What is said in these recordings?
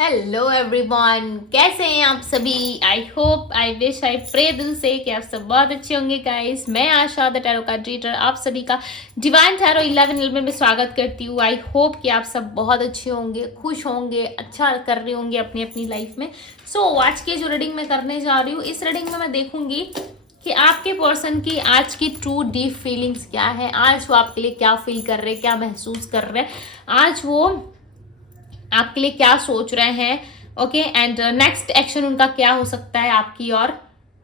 Hello everyone, कैसे हैं आप सभी। I hope, I wish, I pray दिल से कि आप सब बहुत अच्छे होंगे गाइस। मैं आशा द टैरो कार्ड रीडर आप सभी का डिवाइन टैरो 11 में स्वागत करती हूँ। आई होप कि आप सब बहुत अच्छे होंगे, खुश होंगे, अच्छा कर रहे होंगे अपनी अपनी लाइफ में। आज की जो रीडिंग मैं करने जा रही हूँ, इस रीडिंग में मैं देखूंगी कि आपके पर्सन की आज की ट्रू डीप फीलिंग्स क्या है। आज वो आपके लिए क्या फील कर रहे हैं, क्या महसूस कर रहे हैं, आज वो आपके लिए क्या सोच रहे हैं। ओके, एंड नेक्स्ट एक्शन उनका क्या हो सकता है आपकी और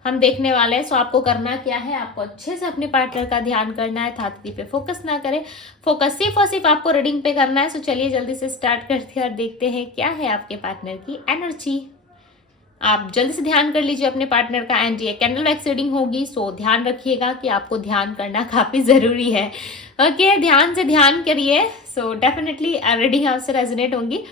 हम देखने वाले हैं। सो आपको करना क्या है, आपको अच्छे से अपने पार्टनर का ध्यान करना है, थाती पे फोकस ना करें, फोकस सिर्फ और सिर्फ आपको रीडिंग पे करना है। सो चलिए जल्दी से स्टार्ट करते हैं और देखते हैं क्या है आपके पार्टनर की एनर्जी। आप जल्दी से ध्यान कर लीजिए अपने पार्टनर का। एंड ये कैंडल वैक्स रीडिंग होगी, सो ध्यान रखिएगा कि आपको ध्यान करना काफी जरूरी है। ओके, ध्यान से ध्यान करिए। सो डेफिनेटली रीडिंग आपसे रेजोनेट होंगी।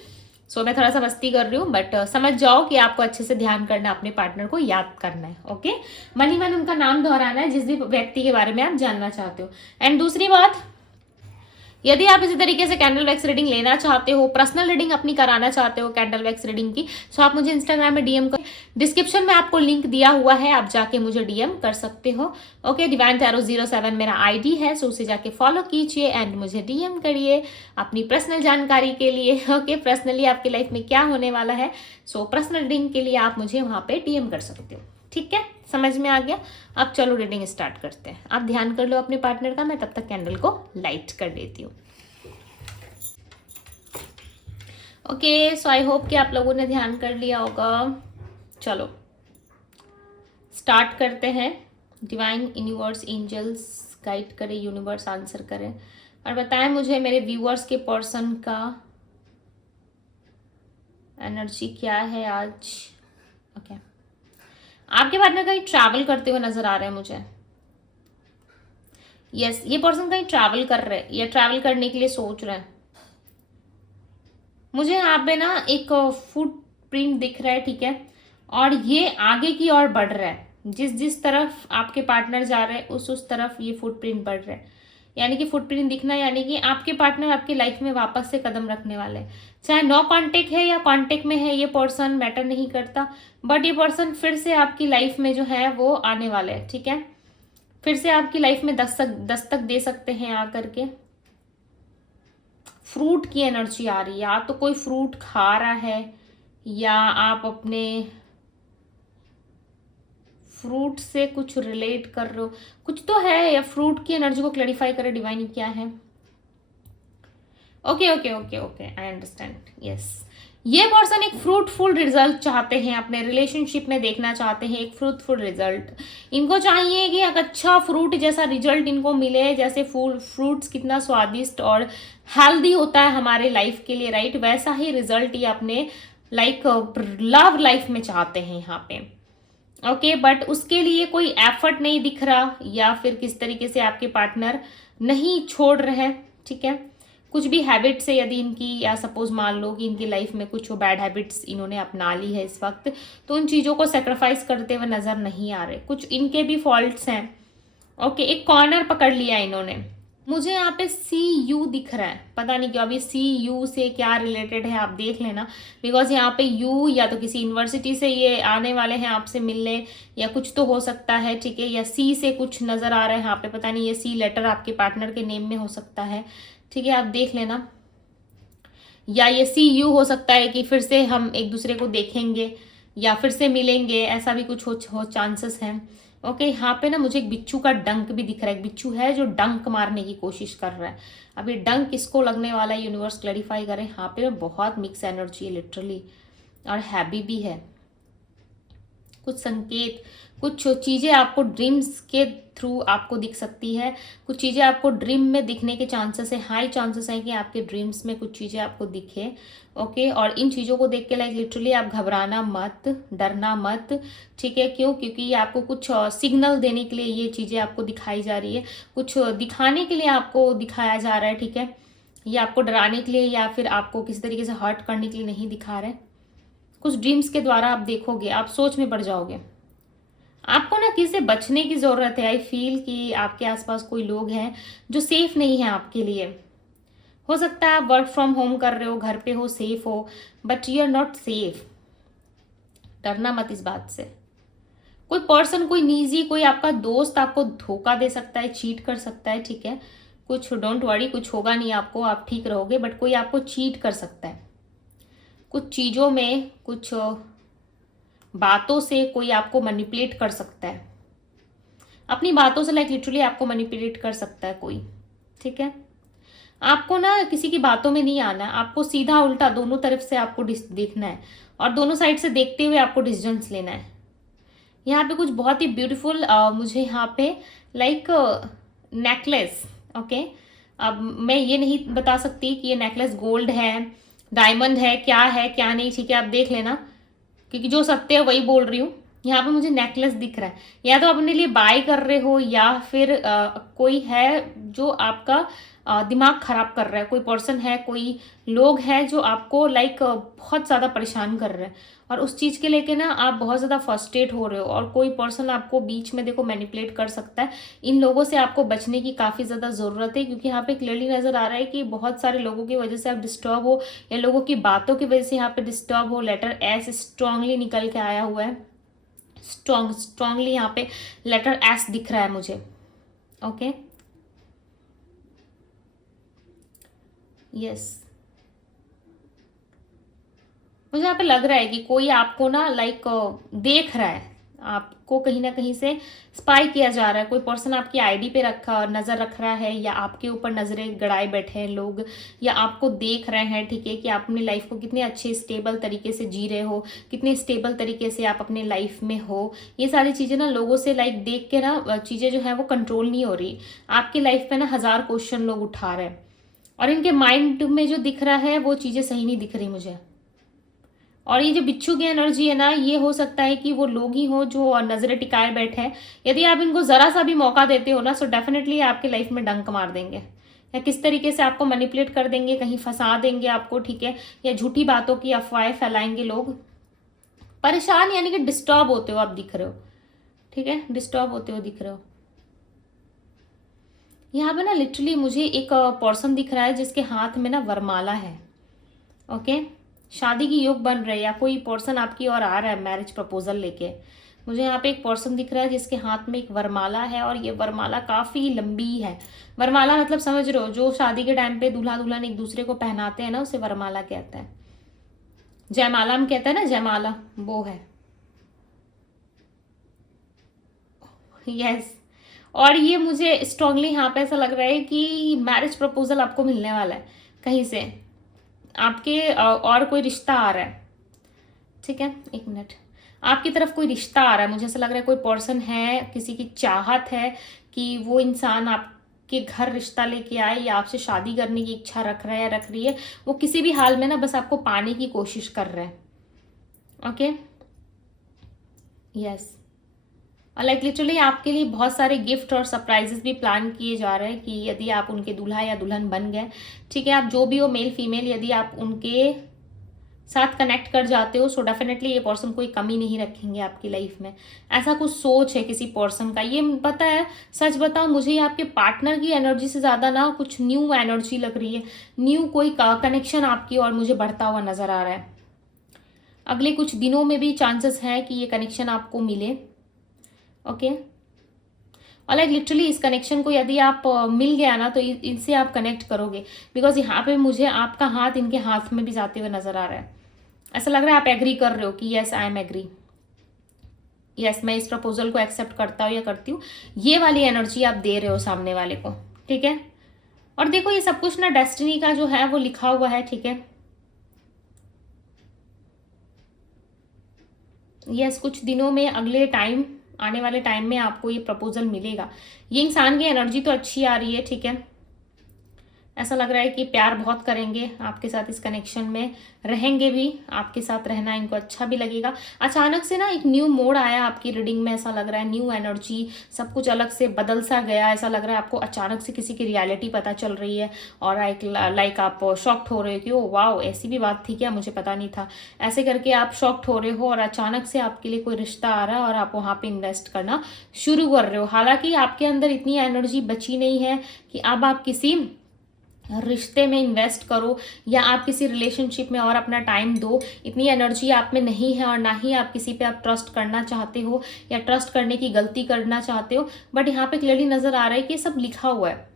मैं थोड़ा सा मस्ती कर रही हूँ, बट समझ जाओ कि आपको अच्छे से ध्यान करना, अपने पार्टनर को याद करना है। ओके, मन ही मन उनका नाम दोहराना है जिस भी व्यक्ति के बारे में आप जानना चाहते हो। एंड दूसरी बात, यदि आप इसी तरीके से कैंडल वैक्स रीडिंग लेना चाहते हो, पर्सनल रीडिंग अपनी कराना चाहते हो कैंडल वैक्स रीडिंग की, तो आप मुझे इंस्टाग्राम में डीएम कर, डिस्क्रिप्शन में आपको लिंक दिया हुआ है, आप जाके मुझे डीएम कर सकते हो। ओके, डिवाइन टैरो 07 मेरा आईडी है, सो उसे जाके फॉलो कीजिए एंड मुझे डीएम करिए अपनी पर्सनल जानकारी के लिए। ओके, पर्सनली आपकी लाइफ में क्या होने वाला है, पर्सनल रीडिंग के लिए आप मुझे वहां पे डीएम कर सकते हो। ठीक है, समझ में आ गया। अब चलो रीडिंग स्टार्ट करते हैं। आप ध्यान कर लो अपने पार्टनर का, मैं तब तक कैंडल को लाइट कर देती हूँ। ओके, सो आई होप कि आप लोगों ने ध्यान कर लिया होगा। चलो स्टार्ट करते हैं। डिवाइन यूनिवर्स एंजल्स गाइड करें, यूनिवर्स आंसर करें और बताएं मुझे मेरे व्यूअर्स के पर्सन का एनर्जी क्या है आज। ओके, आपके पार्टनर कहीं ट्रैवल करते हुए नजर आ रहे हैं मुझे। यस, ये पर्सन कहीं ट्रैवल कर रहे हैं या ट्रैवल करने के लिए सोच रहे हैं। मुझे यहाँ पे ना एक फुट प्रिंट दिख रहा है, ठीक है, और ये आगे की ओर बढ़ रहा है। जिस जिस तरफ आपके पार्टनर जा रहे हैं उस तरफ ये फुटप्रिंट बढ़ रहा है। यानी कि फुटप्रिंट दिखना यानी कि आपके पार्टनर आपकी लाइफ में वापस से कदम रखने वाले हैं। चाहे नो कांटेक्ट है या कांटेक्ट में है, ये पर्सन मैटर नहीं करता, बट ये पर्सन फिर से आपकी लाइफ में जो है वो आने वाले हैं। ठीक है, फिर से आपकी लाइफ में दस्तक दे सकते हैं आकर के। फ्रूट की एनर्जी आ रही है, या तो कोई फ्रूट खा रहा है या आप अपने फ्रूट से कुछ रिलेट कर रहे हो, कुछ तो है। या फ्रूट की एनर्जी को क्लैरिफाई करे डिवाइन, क्या है। Okay okay okay okay, I understand. Yes, ये पर्सन एक फ्रूटफुल रिजल्ट चाहते हैं, अपने रिलेशनशिप में देखना चाहते हैं एक फ्रूटफुल रिजल्ट। इनको चाहिए कि एक अच्छा फ्रूट जैसा रिजल्ट इनको मिले, जैसे फ्रूट्स कितना स्वादिष्ट और हेल्दी होता है हमारे लाइफ के लिए, राइट, वैसा ही रिजल्ट ये अपने लव लाइफ में चाहते हैं यहाँ पे। ओके, बट उसके लिए कोई एफर्ट नहीं दिख रहा, या फिर किस तरीके से आपके पार्टनर नहीं छोड़ रहे। ठीक है, कुछ भी हैबिट से यदि इनकी, या सपोज मान लो कि इनकी लाइफ में कुछ बैड हैबिट्स इन्होंने अपना ली है इस वक्त, तो उन चीज़ों को सेक्रीफाइस करते हुए नजर नहीं आ रहे। कुछ इनके भी फॉल्ट्स हैं। ओके, एक कॉर्नर पकड़ लिया इन्होंने। मुझे यहाँ पे सी यू दिख रहा है, पता नहीं क्यों। अभी सी यू से क्या रिलेटेड है आप देख लेना, बिकॉज यहाँ पे यू या तो किसी यूनिवर्सिटी से ये आने वाले हैं आपसे मिलने, या कुछ तो हो सकता है। ठीक है, या सी से कुछ नजर आ रहा है यहाँ पे, पता नहीं ये सी लेटर आपके पार्टनर के नेम में हो सकता है। ठीक है, आप देख लेना। या ये सी यू हो सकता है कि फिर से हम एक दूसरे को देखेंगे या फिर से मिलेंगे, ऐसा भी कुछ हो चांसेस हैं। ओके, यहाँ पे ना मुझे एक बिच्छू का डंक भी दिख रहा है। एक बिच्छू है जो डंक मारने की कोशिश कर रहा है। अब ये डंक किसको लगने वाला है, यूनिवर्स क्लैरिफाई करे। यहाँ पे बहुत मिक्स एनर्जी है लिटरली, और हैवी भी है। कुछ संकेत, कुछ चीज़ें आपको ड्रीम्स के थ्रू आपको दिख सकती है। कुछ चीज़ें आपको ड्रीम में दिखने के चांसेस है, हाई चांसेस हैं कि आपके ड्रीम्स में कुछ चीज़ें आपको दिखे। ओके, और इन चीज़ों को देख के लाइक लिटरली आप घबराना मत, डरना मत। ठीक है, क्यों, क्योंकि ये आपको कुछ सिग्नल देने के लिए ये चीज़ें आपको दिखाई जा रही है, कुछ दिखाने के लिए आपको दिखाया जा रहा है। ठीक है, ये आपको डराने के लिए या फिर आपको किसी तरीके से हर्ट करने के लिए नहीं दिखा रहे। कुछ ड्रीम्स के द्वारा आप देखोगे, आप सोच में पड़ जाओगे। आपको ना किसी से बचने की जरूरत है। आई फील कि आपके आसपास कोई लोग हैं जो सेफ नहीं है आपके लिए। हो सकता है आप वर्क फ्रॉम होम कर रहे हो, घर पे हो, सेफ हो, but you are not safe. डरना मत इस बात से। कोई पर्सन, कोई निजी, कोई आपका दोस्त आपको धोखा दे सकता है, चीट कर सकता है, ठीक है। कुछ डोंट वरी, कुछ होगा नहीं आपको, आप ठीक रहोगे, बट कोई आपको चीट कर सकता है कुछ चीज़ों में, कुछ बातों से कोई आपको मैनिपुलेट कर सकता है, अपनी बातों से लाइक लिटरली आपको मैनिपुलेट कर सकता है कोई, ठीक है। आपको ना किसी की बातों में नहीं आना है, आपको सीधा उल्टा दोनों तरफ से आपको देखना है और दोनों साइड से देखते हुए आपको डिसीजंस लेना है। यहाँ पे कुछ बहुत ही ब्यूटीफुल मुझे यहाँ पे लाइक नेकलेस, ओके। अब मैं ये नहीं बता सकती कि ये नेकलेस गोल्ड है, डायमंड है, क्या नहीं, ठीक है, आप देख लेना, क्योंकि जो सत्य है वही बोल रही हूँ। यहाँ पे मुझे नेकलेस दिख रहा है, या तो आप अपने लिए बाय कर रहे हो, या फिर कोई है जो आपका दिमाग खराब कर रहा है, कोई पर्सन है, कोई लोग हैं जो आपको लाइक बहुत ज़्यादा परेशान कर रहे हैं, और उस चीज़ के लेके ना आप बहुत ज़्यादा फ्रस्ट्रेट हो रहे हो, और कोई पर्सन आपको बीच में देखो मैनिपुलेट कर सकता है। इन लोगों से आपको बचने की काफ़ी ज़्यादा ज़रूरत है, क्योंकि यहाँ पे क्लियरली नज़र आ रहा है कि बहुत सारे लोगों की वजह से आप डिस्टर्ब हो, या लोगों की बातों की वजह से यहाँ पे डिस्टर्ब हो। लेटर एस स्ट्रांगली निकल के आया हुआ है, स्ट्रांगली यहाँ पे लेटर एस दिख रहा है मुझे, ओके। यस, मुझे यहाँ पे लग रहा है कि कोई आपको ना लाइक देख रहा है, आपको कहीं ना कहीं से स्पाई किया जा रहा है। कोई पर्सन आपकी आईडी पे नजर रख रहा है, या आपके ऊपर नजरें गड़ाए बैठे हैं लोग, या आपको देख रहे हैं, ठीक है, कि आप अपनी लाइफ को कितने अच्छे स्टेबल तरीके से जी रहे हो, कितने स्टेबल तरीके से आप अपने लाइफ में हो। ये सारी चीजें ना लोगों से लाइक देख के ना चीजें जो है वो कंट्रोल नहीं हो रही। आपकी लाइफ पे ना 1000 क्वेश्चन लोग उठा रहे हैं, और इनके माइंड में जो दिख रहा है वो चीजें सही नहीं दिख रही मुझे। और ये जो बिच्छू की एनर्जी है ना, ये हो सकता है कि वो लोग ही हो जो नजरें टिकाए बैठे हैं। यदि आप इनको जरा सा भी मौका देते हो ना, सो डेफिनेटली आपके लाइफ में डंक मार देंगे, या किस तरीके से आपको मैनिपुलेट कर देंगे, कहीं फंसा देंगे आपको, ठीक है, या झूठी बातों की अफवाहें फैलाएंगे लोग। परेशान यानी कि डिस्टर्ब होते हो आप दिख रहे हो, ठीक है, डिस्टर्ब होते हो दिख रहे हो। यहाँ पे ना लिटरली मुझे एक पर्सन दिख रहा है जिसके हाथ में ना वरमाला है, ओके। शादी की योग बन रहे, या कोई पर्सन आपकी ओर आ रहा है मैरिज प्रपोजल लेके। मुझे यहाँ पे एक पर्सन दिख रहा है जिसके हाथ में एक वरमाला है, और ये वरमाला काफी लंबी है। वरमाला मतलब समझ रहे हो, जो शादी के टाइम पे दूल्हा दुल्हन एक दूसरे को पहनाते हैं ना, उसे वरमाला कहते हैं। जयमाला हम कहते हैं ना, जयमाला, वो है। यस, और ये मुझे स्ट्रांगली यहाँ पे ऐसा लग रहा है कि मैरिज प्रपोजल आपको मिलने वाला है कहीं से, आपके और कोई रिश्ता आ रहा है, ठीक है। एक मिनट, आपकी तरफ कोई रिश्ता आ रहा है, मुझे ऐसा लग रहा है कोई पर्सन है, किसी की चाहत है कि वो इंसान आपके घर रिश्ता लेके आए, या आपसे शादी करने की इच्छा रख रहा है या रख रही है। वो किसी भी हाल में ना बस आपको पाने की कोशिश कर रहे हैं, ओके। यस, और लाइक लिटरली आपके लिए बहुत सारे गिफ्ट और सरप्राइजेस भी प्लान किए जा रहे हैं, कि यदि आप उनके दूल्हा या दुल्हन बन गए, ठीक है, आप जो भी हो, मेल फीमेल, यदि आप उनके साथ कनेक्ट कर जाते हो, सो डेफिनेटली ये पर्सन कोई कमी नहीं रखेंगे आपकी लाइफ में। ऐसा कुछ सोच है किसी पर्सन का। ये पता है, सच बताओ, मुझे ये आपके पार्टनर की एनर्जी से ज़्यादा ना कुछ न्यू एनर्जी लग रही है, न्यू कोई कनेक्शन आपकी और मुझे बढ़ता हुआ नज़र आ रहा है। अगले कुछ दिनों में भी चांसेस हैं कि ये कनेक्शन आपको मिले, ओके। और लाइक लिटरली इस कनेक्शन को यदि आप मिल गया ना, तो इनसे आप कनेक्ट करोगे, बिकॉज यहाँ पे मुझे आपका हाथ इनके हाथ में भी जाते हुए नजर आ रहा है। ऐसा लग रहा है आप एग्री कर रहे हो कि yes I am agree, yes मैं इस प्रपोजल को एक्सेप्ट करता हूँ या करती हूँ। ये वाली एनर्जी आप दे रहे हो सामने वाले को, ठीक है। और देखो ये सब कुछ ना डेस्टिनी का जो है वो लिखा हुआ है, ठीक है। यस, कुछ दिनों में, अगले टाइम, आने वाले टाइम में आपको ये प्रपोजल मिलेगा। ये इंसान की एनर्जी तो अच्छी आ रही है, ठीक है। ऐसा लग रहा है कि प्यार बहुत करेंगे आपके साथ, इस कनेक्शन में रहेंगे भी, आपके साथ रहना इनको अच्छा भी लगेगा। अचानक से ना एक न्यू मोड आया आपकी रीडिंग में, ऐसा लग रहा है न्यू एनर्जी, सब कुछ अलग से बदल सा गया। ऐसा लग रहा है आपको अचानक से किसी की रियलिटी पता चल रही है, और लाइक आप शॉक्ड हो रहे हो कि ओ वाओ, ऐसी भी बात थी क्या, मुझे पता नहीं था। ऐसे करके आप शॉक्ड हो रहे हो, और अचानक से आपके लिए कोई रिश्ता आ रहा है, और आप वहाँ पे इन्वेस्ट करना शुरू कर रहे हो। हालांकि आपके अंदर इतनी एनर्जी बची नहीं है कि अब आप किसी रिश्ते में इन्वेस्ट करो या आप किसी रिलेशनशिप में और अपना टाइम दो। इतनी एनर्जी आप में नहीं है और ना ही आप किसी पे आप ट्रस्ट करना चाहते हो या ट्रस्ट करने की गलती करना चाहते हो। बट यहाँ पे क्लियरली नजर आ रहा है कि सब लिखा हुआ है।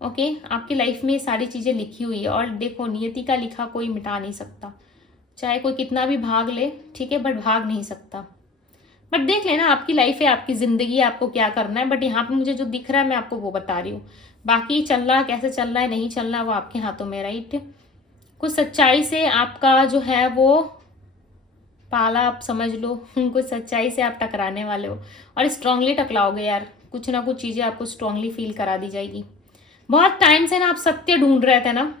ओके, आपकी लाइफ में ये सारी चीजें लिखी हुई है और देखो, नियति का लिखा कोई मिटा नहीं सकता, चाहे कोई कितना भी भाग ले, ठीक है, बट भाग नहीं सकता। बट देख लेना, आपकी लाइफ है, आपकी जिंदगी है, आपको क्या करना है। बट यहाँ पे मुझे जो दिख रहा है मैं आपको वो बता रही हूँ। बाकी चल रहा कैसे चल रहा है, नहीं चल रहा, वो आपके हाथों में, राइट। कुछ सच्चाई से आपका जो है वो पाला आप समझ लो, कुछ सच्चाई से आप टकराने वाले हो और स्ट्रांगली टकराओगे यार। कुछ ना कुछ चीजें आपको स्ट्रांगली फील करा दी जाएगी। बहुत टाइम से ना आप सत्य ढूंढ रहे थे ना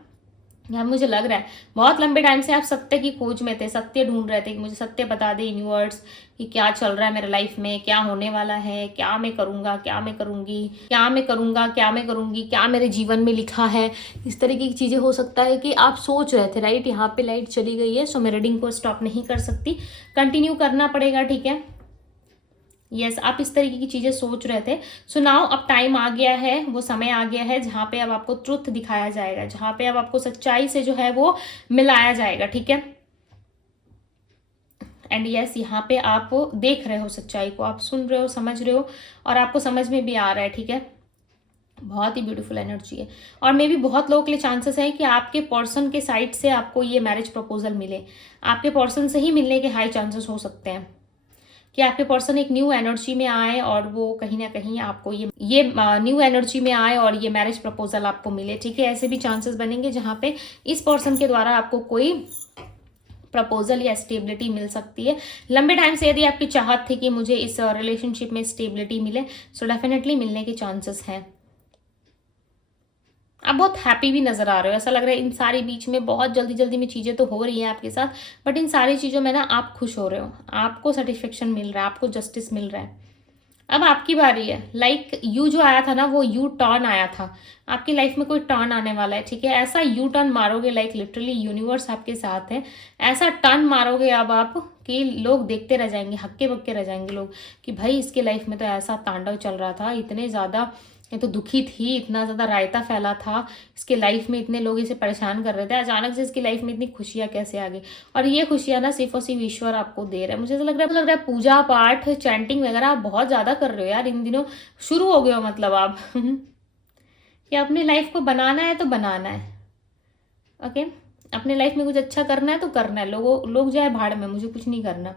यार, मुझे लग रहा है बहुत लंबे टाइम से आप सत्य की खोज में थे, सत्य ढूंढ रहे थे कि मुझे सत्य बता दे यूनिवर्स कि क्या चल रहा है मेरे लाइफ में, क्या होने वाला है, क्या मैं करूंगा, क्या मैं करूंगी, क्या मैं करूंगा, क्या मैं करूंगी, क्या मेरे जीवन में लिखा है। इस तरीके की चीजें हो सकता है कि आप सोच रहे थे, राइट। यहाँ पे लाइट चली गई है, सो मैं रीडिंग को स्टॉप नहीं कर सकती, कंटिन्यू करना पड़ेगा, ठीक है। यस, आप इस तरीके की चीजें सोच रहे थे। सो नाउ अब टाइम आ गया है, वो समय आ गया है जहां पे अब आपको ट्रुथ दिखाया जाएगा, जहां पे अब आपको सच्चाई से जो है वो मिलाया जाएगा, ठीक है। एंड यस, यहाँ पे आप देख रहे हो सच्चाई को, आप सुन रहे हो, समझ रहे हो और आपको समझ में भी आ रहा है, ठीक है। बहुत ही ब्यूटीफुल एनर्जी है और मे भी बहुत लोगों के लिए चांसेस है कि आपके पर्सन के साइड से आपको ये मैरिज प्रपोजल मिले। आपके पर्सन से ही मिलने के हाई चांसेस हो सकते हैं कि आपके पर्सन एक न्यू एनर्जी में आए और वो कहीं ना कहीं आपको ये न्यू एनर्जी में आए और ये मैरिज प्रपोजल आपको मिले, ठीक है। ऐसे भी चांसेस बनेंगे जहाँ पे इस पर्सन के द्वारा आपको कोई प्रपोजल या स्टेबिलिटी मिल सकती है। लंबे टाइम से यदि आपकी चाहत थी कि मुझे इस रिलेशनशिप में स्टेबिलिटी मिले, सो डेफिनेटली मिलने के चांसेस हैं। आप बहुत हैप्पी भी नजर आ रहे हो, ऐसा लग रहा है इन सारी बीच में बहुत जल्दी जल्दी में चीजें तो हो रही हैं आपके साथ, बट इन सारी चीजों में ना आप खुश हो रहे हो, आपको सेटिस्फेक्शन मिल रहा है, आपको जस्टिस मिल रहा है। अब आपकी बारी है। लाइक यू जो आया था ना, वो यू टर्न आया था। आपकी लाइफ में कोई टर्न आने वाला है, ठीक है। ऐसा यू टर्न मारोगे, लाइक लिटरली यूनिवर्स आपके साथ है। ऐसा टर्न मारोगे अब आप कि लोग देखते रह जाएंगे, हक्के बक्के रह जाएंगे लोग कि भाई इसके लाइफ में तो ऐसा तांडव चल रहा था, इतने ज्यादा ये तो दुखी थी, इतना ज्यादा रायता फैला था इसके लाइफ में, इतने लोग इसे परेशान कर रहे थे, अचानक से इसकी लाइफ में इतनी खुशियां कैसे आ गई। और ये खुशियां ना सिर्फ और सिर्फ ईश्वर आपको दे रहा है। मुझे तो लग रहा है पूजा पाठ चैंटिंग वगैरह आप बहुत ज्यादा कर रहे हो यार इन दिनों, शुरू हो गए हो मतलब आप कि अपनी लाइफ को बनाना है तो बनाना है, ओके। अपने लाइफ में कुछ अच्छा करना है तो करना है, लोग जाए भाड़ में, मुझे कुछ नहीं करना,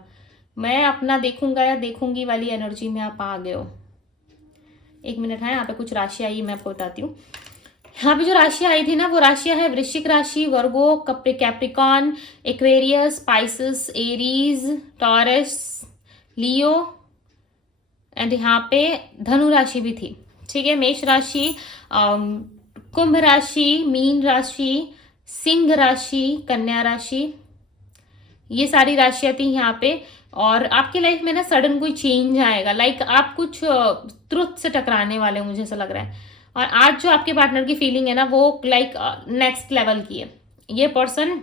मैं अपना देखूंगा या देखूंगी वाली एनर्जी में आप आ गए हो। एक मिनट है, यहाँ पे कुछ राशि आई, मैं आपको बताती हूँ। यहाँ पे जो राशि आई थी ना, वो राशि है वृश्चिक राशि, Virgo, Capricorn, Aquarius, Pisces, Aries, Taurus, Leo and यहाँ पे धनु राशि भी थी, ठीक है। मेष राशि, कुंभ राशि, मीन राशि, सिंह राशि, कन्या राशि, ये सारी राशियां थी यहाँ पे। और आपकी लाइफ में ना सडन कोई चेंज आएगा, लाइक आप कुछ ट्रुथ से टकराने वाले हो, मुझे ऐसा लग रहा है। और आज जो आपके पार्टनर की फीलिंग है ना, वो लाइक नेक्स्ट लेवल की है। ये पर्सन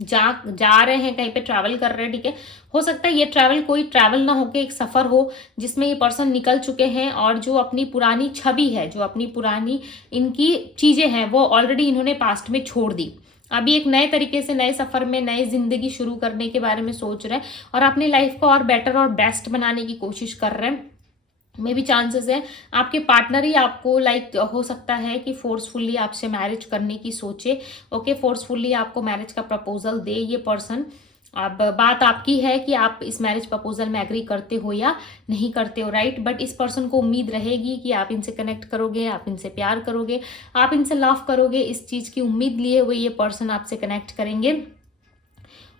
जा रहे हैं, कहीं पे ट्रैवल कर रहे हैं, ठीक है। हो सकता है ये ट्रैवल कोई ट्रैवल ना होके एक सफर हो जिसमें ये पर्सन निकल चुके हैं और जो अपनी पुरानी छवि है, जो अपनी पुरानी इनकी चीजें हैं, वो ऑलरेडी इन्होंने पास्ट में छोड़ दी। अभी एक नए तरीके से नए सफर में नए जिंदगी शुरू करने के बारे में सोच रहे हैं और अपनी लाइफ को और बेटर और बेस्ट बनाने की कोशिश कर रहे हैं। मे भी चांसेस है आपके पार्टनर ही आपको लाइक हो सकता है कि फोर्सफुली आपसे मैरिज करने की सोचे, ओके। फोर्सफुली आपको मैरिज का प्रपोजल दे ये पर्सन। अब बात आपकी है कि आप इस मैरिज प्रपोजल में एग्री करते हो या नहीं करते हो, राइट। बट इस पर्सन को उम्मीद रहेगी कि आप इनसे कनेक्ट करोगे, आप इनसे प्यार करोगे, आप इनसे लव करोगे, इस चीज की उम्मीद लिए हुए ये पर्सन आपसे कनेक्ट करेंगे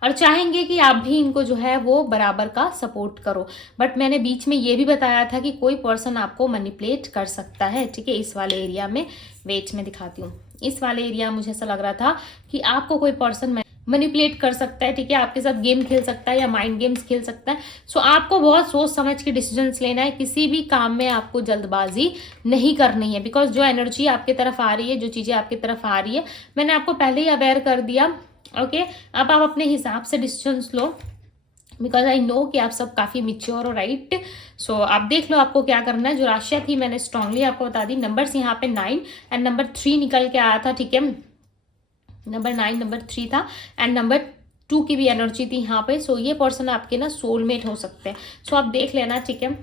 और चाहेंगे कि आप भी इनको जो है वो बराबर का सपोर्ट करो। बट मैंने बीच में ये भी बताया था कि कोई पर्सन आपको मैनिपुलेट कर सकता है, ठीक है। इस वाले एरिया में वेट में दिखाती हूँ, इस वाले एरिया मुझे ऐसा लग रहा था कि आपको कोई पर्सन मैनिपुलेट कर सकता है, ठीक है। आपके साथ गेम खेल सकता है या माइंड गेम्स खेल सकता है। सो आपको बहुत सोच समझ के डिसीजंस लेना है, किसी भी काम में आपको जल्दबाजी नहीं करनी है। बिकॉज जो एनर्जी आपकी तरफ आ रही है, जो चीजें आपकी तरफ आ रही है, मैंने आपको पहले ही अवेयर कर दिया, ओके। अब आप अपने हिसाब से decisions low, because I know कि आप सब काफ़ी मिच्योर हो, राइट। सो आप देख लो आपको क्या करना है। जो राशियाँ थी मैंने स्ट्रांगली आपको बता दी। नंबर्स यहाँ पे 9 एंड नंबर 3 निकल के आया था, ठीक है। नंबर 9 नंबर 3 था एंड नंबर 2 की भी एनर्जी थी यहाँ पे। सो ये पर्सन आपके ना सोलमेट हो सकते हैं। सो आप देख लेना, ठीक है।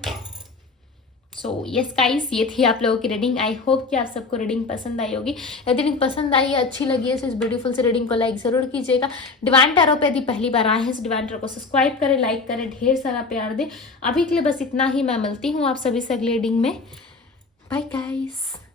सो यस गाइस, ये थी आप लोगों की रीडिंग। आई होप कि आप सबको रीडिंग पसंद आई होगी। यदि रीडिंग पसंद आई है, अच्छी लगी है, तो इस ब्यूटीफुल से रीडिंग को लाइक जरूर कीजिएगा। डिवाइन टैरो पे यदि पहली बार आए हैं, इस डिवाइन टैरो को सब्सक्राइब करें, लाइक करें, ढेर सारा प्यार दें। अभी के लिए बस इतना ही। मैं मिलती हूँ आप सभी से अगले रीडिंग में। Bye guys.